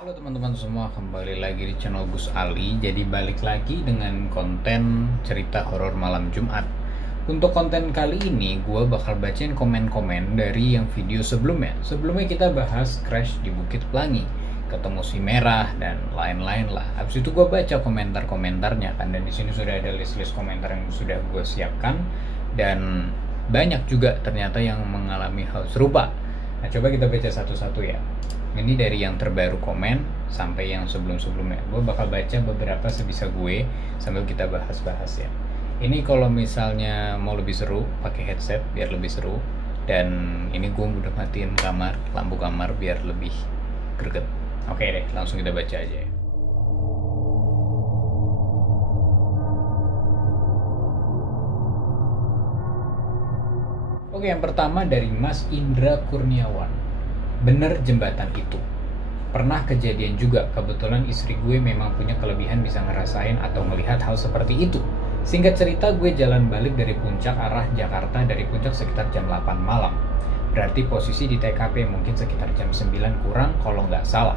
Halo teman-teman semua, kembali lagi di channel Gus Ali. Jadi balik lagi dengan konten cerita horor malam Jumat. Untuk konten kali ini, gue bakal bacain komen-komen dari yang video sebelumnya. Sebelumnya kita bahas crash di Bukit Pelangi, ketemu si Merah dan lain-lain lah. Habis itu gue baca komentar-komentarnya kan, dan di sini sudah ada list-list komentar yang sudah gue siapkan, dan banyak juga ternyata yang mengalami hal serupa. Nah, coba kita baca satu-satu ya. Ini dari yang terbaru komen sampai yang sebelum-sebelumnya. Gue bakal baca beberapa sebisa gue sambil kita bahas-bahas ya. Ini kalau misalnya mau lebih seru, pakai headset biar lebih seru. Dan ini gue udah matiin lampu kamar biar lebih greget. Oke deh, langsung kita baca aja ya. Oke, yang pertama dari Mas Indra Kurniawan. Bener jembatan itu. Pernah kejadian juga, kebetulan istri gue memang punya kelebihan bisa ngerasain atau melihat hal seperti itu. Singkat cerita, gue jalan balik dari puncak arah Jakarta dari puncak sekitar jam 8 malam. Berarti posisi di TKP mungkin sekitar jam 9 kurang kalau nggak salah.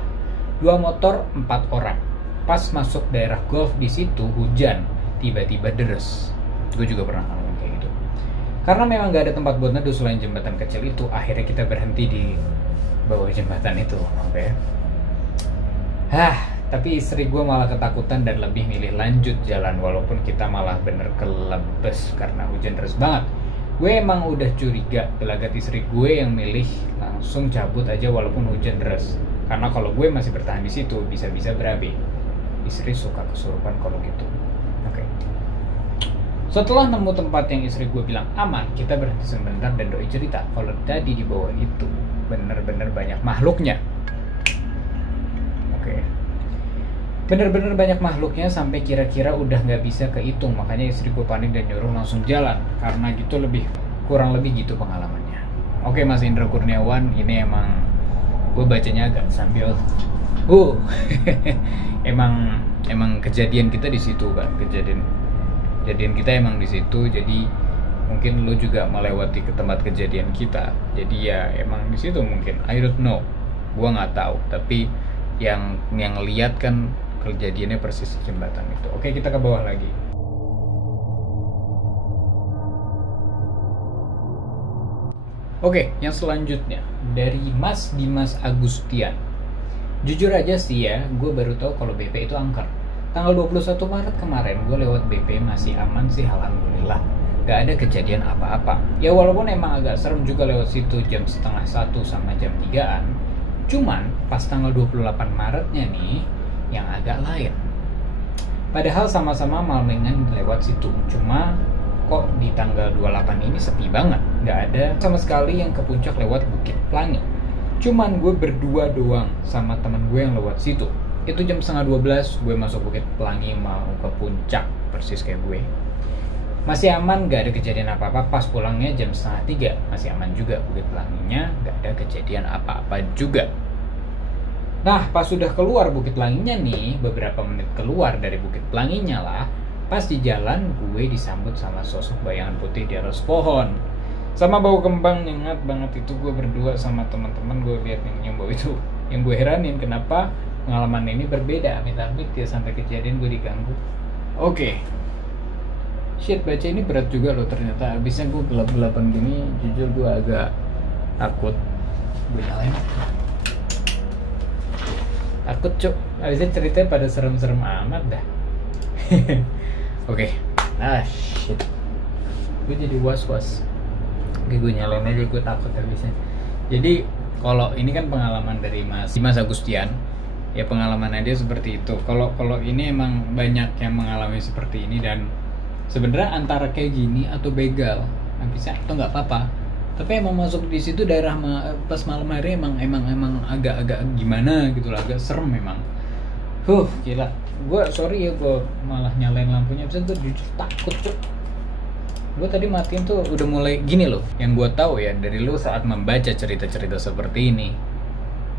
2 motor, 4 orang. Pas masuk daerah golf di situ hujan, tiba-tiba deres. Gue juga pernah ngalamin kayak gitu. Karena memang nggak ada tempat buat neduh selain jembatan kecil itu, akhirnya kita berhenti di bawah jembatan itu. Oke. Tapi istri gue malah ketakutan dan lebih milih lanjut jalan walaupun kita malah bener kelebes karena hujan deras banget. Gue emang udah curiga gelagat istri gue yang milih langsung cabut aja walaupun hujan deras. Karena kalau gue masih bertahan di situ bisa-bisa berabe. Istri suka kesurupan kalau gitu. Oke. Setelah nemu tempat yang istri gue bilang aman, kita berhenti sebentar dan doi cerita kalau tadi di bawah itu bener-bener banyak makhluknya. Oke. Bener-bener banyak makhluknya sampai kira-kira udah nggak bisa kehitung. Makanya istri gue panik dan nyuruh langsung jalan. Karena gitu kurang lebih gitu pengalamannya. Oke Mas Indra Kurniawan, ini emang gue bacanya agak sambil emang kejadian kita di situ kan. Kejadian kita emang di situ, jadi mungkin lo juga melewati ke tempat kejadian kita, jadi ya emang di situ mungkin. I don't know, gua nggak tahu, tapi yang lihat kan kejadiannya persis di jembatan itu. Oke, kita ke bawah lagi. Oke, yang selanjutnya dari Mas Dimas Agustian. Jujur aja sih ya, gue baru tahu kalau BP itu angker. Tanggal 21 Maret kemarin gue lewat BP masih aman sih, alhamdulillah. Gak ada kejadian apa-apa. Ya walaupun emang agak serem juga lewat situ jam setengah 1 sama jam 3-an. Cuman pas tanggal 28 Maretnya nih yang agak lain. Padahal sama-sama malmengan lewat situ. Cuma kok di tanggal 28 ini sepi banget. Gak ada sama sekali yang ke puncak lewat Bukit Pelangi. Cuman gue berdua doang sama temen gue yang lewat situ. Itu jam setengah 12 gue masuk Bukit Pelangi mau ke puncak, persis kayak gue. Masih aman, gak ada kejadian apa-apa. Pas pulangnya jam setengah 3 masih aman juga Bukit Pelanginya, gak ada kejadian apa-apa juga. Nah pas sudah keluar Bukit Pelanginya nih, beberapa menit keluar dari Bukit Pelanginya lah, pas di jalan gue disambut sama sosok bayangan putih di atas pohon sama bau kembang nyengat banget. Itu gue berdua sama teman-teman gue lihat yang bau itu. Yang gue heranin kenapa pengalaman ini berbeda, amit-amit ya sampai kejadian gue diganggu. Oke. Shit, baca ini berat juga loh ternyata. Abisnya gue gelap-gelapan gini, jujur gue agak takut. Gue nyalain. Takut cuk. Abisnya ceritanya pada serem-serem amat dah. Oke. Shit. Gue jadi was-was. Oke, gue nyalain aja, gue takut abisnya. Jadi kalau ini kan pengalaman dari Mas Dimas Agustian. Ya pengalaman dia seperti itu. Kalau ini emang banyak yang mengalami seperti ini, dan sebenarnya antara kayak gini atau begal bisa atau nggak apa-apa, tapi emang masuk di situ daerah pas malam hari emang agak gimana gitu lah, agak serem memang. Gila, gue sorry ya gue malah nyalain lampunya, bisa tuh jujur takut tuh. Gue tadi matiin tuh udah mulai gini loh. Yang gue tahu ya dari lu saat membaca cerita-cerita seperti ini,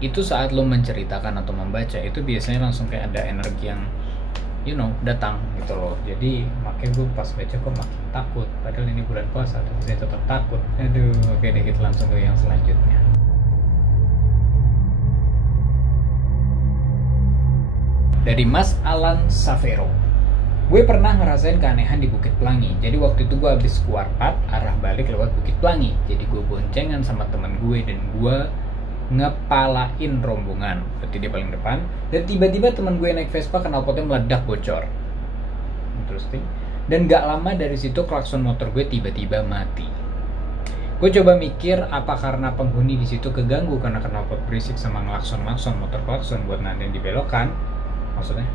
itu saat lo menceritakan atau membaca itu biasanya langsung kayak ada energi yang datang gitu loh. Jadi makanya gue pas baca kok makin takut, padahal ini bulan puasa tapi saya tetap takut. Oke deh, kita langsung ke yang selanjutnya. Dari Mas Alan Savero. Gue pernah ngerasain keanehan di Bukit Pelangi. Jadi waktu itu gue habis keluar part, arah balik lewat Bukit Pelangi. Jadi gue boncengan sama teman gue dan gue ngepalain rombongan. Berarti dia paling depan. Dan tiba-tiba teman gue naik Vespa, knalpotnya meledak bocor. Interesting. Dan gak lama dari situ klakson motor gue tiba-tiba mati. Gue coba mikir apa karena penghuni di situ keganggu karena knalpot berisik sama ngelakson-ngelakson motor klakson buat nandain di belokan. Maksudnya,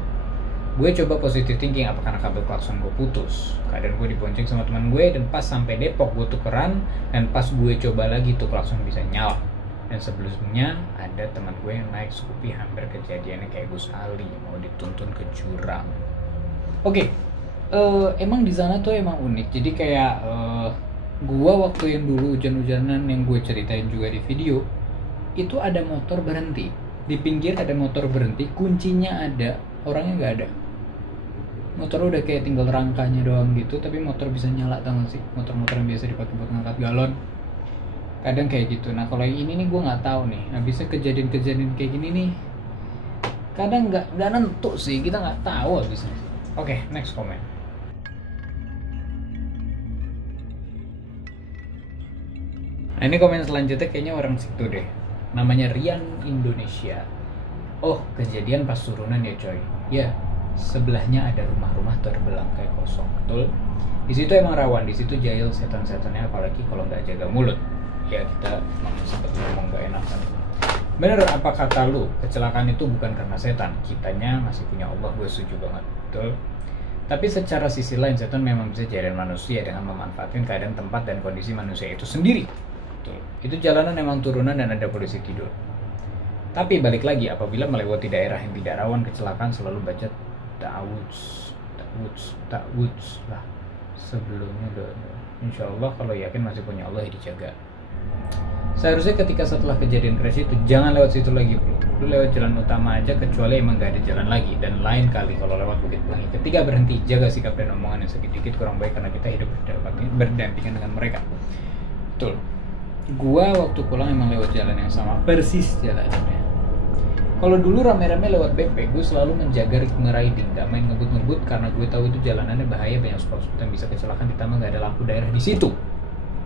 gue coba positive thinking apa karena kabel klakson gue putus. Keadaan gue dibonceng sama teman gue dan pas sampai Depok gue tukeran dan pas gue coba lagi tuh klakson bisa nyala. Dan sebelumnya ada teman gue yang naik Scoopy hampir kejadiannya kayak Gus Ali mau dituntun ke jurang. Oke, emang di sana tuh emang unik. Jadi kayak gue waktu yang dulu hujan-hujanan yang gue ceritain juga di video itu ada motor berhenti di pinggir, ada motor berhenti, kuncinya ada, orangnya nggak ada. Motor udah kayak tinggal rangkanya doang gitu, tapi motor bisa nyala, tau gak sih? Motor-motor yang biasa dipakai buat ngangkat galon. Kadang kayak gitu. Nah kalau yang ini nih gue nggak tahu nih. Nah bisa kejadian-kejadian kayak gini nih. Kadang nggak nentu sih, kita nggak tahu abisnya. Oke, next comment. Nah ini komen selanjutnya kayaknya orang situ deh. Namanya Rian Indonesia. Oh, kejadian pas turunan ya coy. Ya, sebelahnya ada rumah-rumah terbelang kayak kosong. Betul. Di situ emang rawan, di situ jahil setan-setannya apalagi kalau nggak jaga mulut. Ya kita sempat ngomong nggak enakan. Bener apa kata lu? Kecelakaan itu bukan karena setan. Kitanya masih punya Allah, gue setuju banget. Betul. Tapi secara sisi lain setan memang bisa jadiin manusia dengan memanfaatkan keadaan tempat dan kondisi manusia itu sendiri. Betul. Itu jalanan memang turunan dan ada polisi tidur. Tapi balik lagi, apabila melewati daerah yang tidak rawan kecelakaan selalu baca ta'awudz lah sebelumnya doa. Insya Allah kalau yakin masih punya Allah ya dijaga. Seharusnya ketika setelah kejadian crash itu jangan lewat situ lagi bro. Lu lewat jalan utama aja kecuali emang gak ada jalan lagi. Dan lain kali kalau lewat Bukit Pelangi, ketika berhenti jaga sikap dan omongan yang sedikit kurang baik karena kita hidup berdampingan dengan mereka. Betul. Gua waktu pulang emang lewat jalan yang sama, persis jalannya. Kalau dulu rame-rame lewat BP, gue selalu menjaga ritme riding, gak main ngebut-ngebut karena gue tahu itu jalanannya bahaya, banyak spot yang bisa kecelakaan, ditambah gak ada lampu daerah di situ.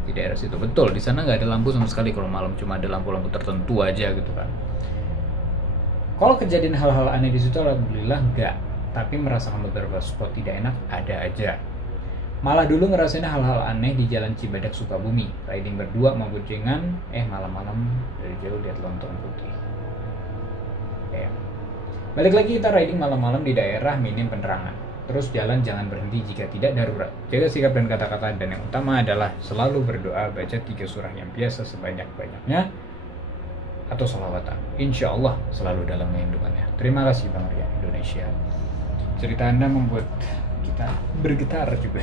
Di daerah situ betul, di sana gak ada lampu sama sekali kalau malam, cuma ada lampu-lampu tertentu aja gitu kan. Kalau kejadian hal-hal aneh di situ alhamdulillah enggak, tapi merasakan beberapa spot tidak enak ada aja. Malah dulu ngerasain hal-hal aneh di Jalan Cibadak Sukabumi, riding berdua mau boncengan, malam-malam dari jauh lihat lontong putih. Ya. Balik lagi kita riding malam-malam di daerah minim penerangan. Terus jalan jangan berhenti jika tidak darurat. Jaga sikap dan kata-kata dan yang utama adalah selalu berdoa, baca 3 surah yang biasa sebanyak-banyaknya atau sholawatan. Insya Allah selalu dalam lindungannya. Terima kasih Bang Rian Indonesia. Cerita Anda membuat kita bergetar juga.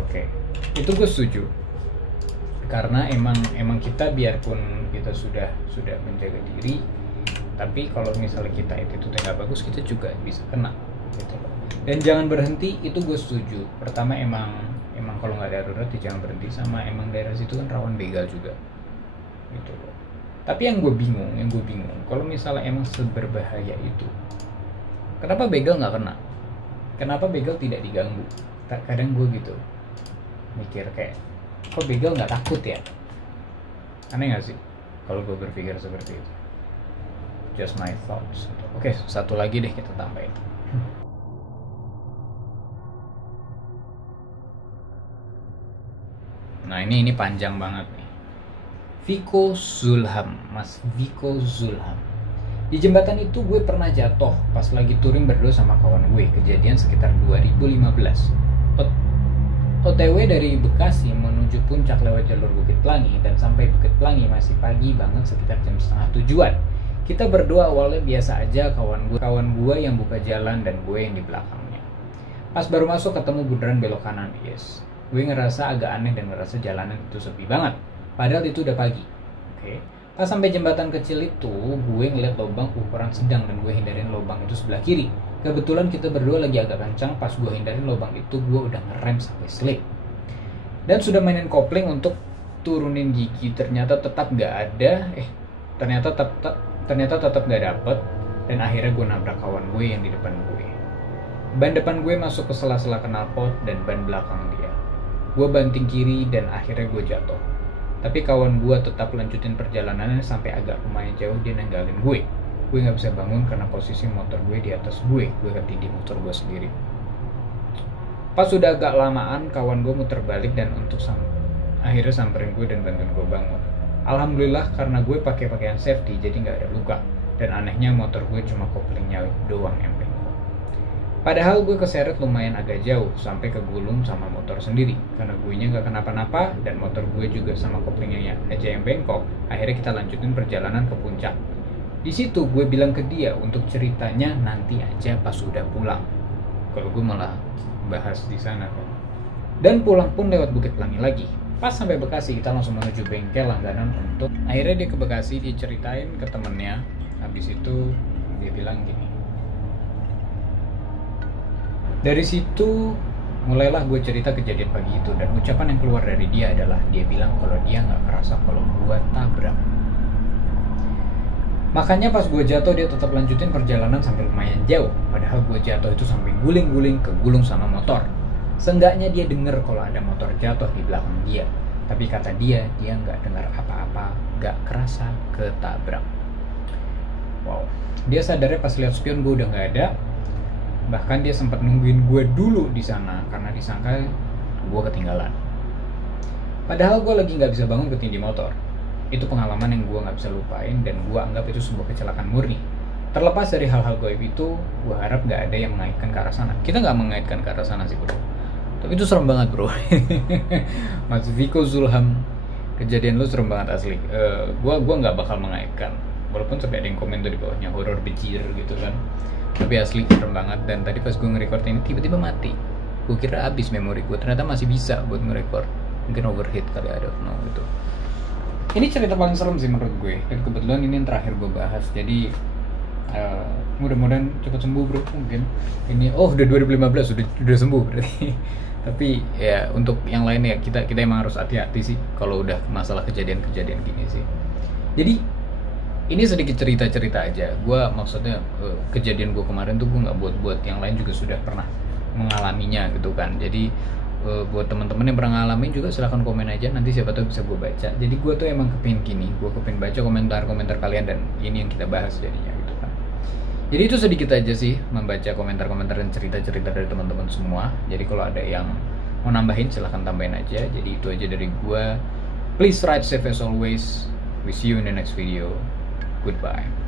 Oke, itu gue setuju. Karena emang kita biarpun kita sudah menjaga diri, tapi kalau misalnya kita itu nggak bagus, kita juga bisa kena. Gitu. Dan jangan berhenti, itu gue setuju. Pertama emang kalau nggak ada darurat ya jangan berhenti, sama emang daerah situ kan rawan begal juga. Gitu. Tapi yang gue bingung, kalau misalnya emang seberbahaya itu, kenapa begal nggak kena? Kenapa begal tidak diganggu? Kadang gue gitu mikir kayak, kok begal nggak takut ya? Aneh nggak sih kalau gue berpikir seperti itu? Just my thoughts. Oke, satu lagi deh kita tambahin. Nah ini panjang banget nih. Viko Zulham, Mas Viko Zulham. Di jembatan itu gue pernah jatuh pas lagi touring berdua sama kawan gue. Kejadian sekitar 2015. OTW dari Bekasi menuju puncak lewat jalur Bukit Pelangi, dan sampai Bukit Pelangi masih pagi banget sekitar jam setengah 7-an. Kita berdua awalnya biasa aja, kawan gue yang buka jalan dan gue yang di belakangnya. Pas baru masuk ketemu bundaran belok kanan, yes. Gue ngerasa agak aneh dan ngerasa jalanan itu sepi banget. Padahal itu udah pagi. Oke. Pas sampai jembatan kecil itu, gue ngeliat lubang ukuran sedang dan gue hindarin lubang itu sebelah kiri. Kebetulan kita berdua lagi agak kencang, pas gue hindarin lubang itu, gue udah ngerem sampai slip. Dan sudah mainin kopling untuk turunin gigi, ternyata tetap gak ada. Ternyata tetap gak dapet. dan akhirnya gue nabrak kawan gue yang di depan gue. Ban depan gue masuk ke sela-sela knalpot dan ban belakang dia. Gue banting kiri dan akhirnya gue jatuh. Tapi kawan gue tetap lanjutin perjalanannya sampai agak lumayan jauh, dia ninggalin gue. Gue gak bisa bangun karena posisi motor gue di atas gue ketindih motor gue sendiri. Pas sudah agak lamaan, kawan gue muter balik dan akhirnya samperin gue dan bantuin gue bangun. Alhamdulillah karena gue pakai pakaian safety jadi gak ada luka. Dan anehnya motor gue cuma koplingnya doang yang bengkok. Padahal gue keseret lumayan agak jauh sampai kegulung sama motor sendiri. Karena gue nya gak kenapa-napa dan motor gue juga sama koplingnya aja yang bengkok. Akhirnya kita lanjutin perjalanan ke puncak. Di situ gue bilang ke dia untuk ceritanya nanti aja pas udah pulang. Kalau gue malah bahas di sana kan. Dan pulang pun lewat Bukit Pelangi lagi. Pas sampai Bekasi kita langsung menuju bengkel langganan untuk. Akhirnya dia ke Bekasi, dia ceritain ke temennya. Habis itu dia bilang gini. Dari situ mulailah gue cerita kejadian pagi itu, dan ucapan yang keluar dari dia adalah dia bilang kalau dia nggak kerasa kalau gue tabrak. Makanya pas gue jatuh dia tetap lanjutin perjalanan sampai lumayan jauh. Padahal gue jatuh itu sampai guling-guling kegulung sama motor. Seenggaknya dia denger kalau ada motor jatuh di belakang dia. Tapi kata dia nggak dengar apa-apa, nggak kerasa ketabrak. Wow, dia sadarnya pas lihat spion gue udah nggak ada. Bahkan dia sempat nungguin gue dulu di sana karena disangka gue ketinggalan. Padahal gue lagi nggak bisa bangun ketindih motor. Itu pengalaman yang gue nggak bisa lupain dan gue anggap itu sebuah kecelakaan murni. Terlepas dari hal-hal gaib itu, gue harap nggak ada yang mengaitkan ke arah sana. Kita nggak mengaitkan ke arah sana sih bro. Tapi itu serem banget bro. Mas Viko Zulham, kejadian lu serem banget asli. Gue nggak bakal mengaitkan. Walaupun sampai ada yang komen tuh di bawahnya horor bejir gitu kan. Tapi asli serem banget. Dan tadi pas gue nge-record ini tiba-tiba mati. Gue kira habis memori gue, ternyata masih bisa buat nge-record. Mungkin overheat kali, I don't know gitu. Ini cerita paling serem sih menurut gue. Dan kebetulan ini yang terakhir gue bahas. Jadi mudah-mudahan cepat sembuh bro. Mungkin ini udah 2015 sudah sembuh berarti. Tapi ya untuk yang lain ya kita emang harus hati-hati sih kalau udah masalah kejadian-kejadian gini sih. Jadi ini sedikit cerita-cerita aja. Gue maksudnya kejadian gue kemarin tuh gue nggak buat yang lain juga sudah pernah mengalaminya gitu kan. Jadi buat teman-teman yang pernah ngalamin juga silahkan komen aja, nanti siapa tahu bisa gue baca. Jadi gue tuh emang kepingin gini, gue kepingin baca komentar-komentar kalian dan ini yang kita bahas jadinya gitu kan. Jadi itu sedikit aja sih membaca komentar-komentar dan cerita-cerita dari teman-teman semua. Jadi kalau ada yang mau nambahin silahkan tambahin aja. Jadi itu aja dari gue. Please ride safe as always. We see you in the next video. Goodbye.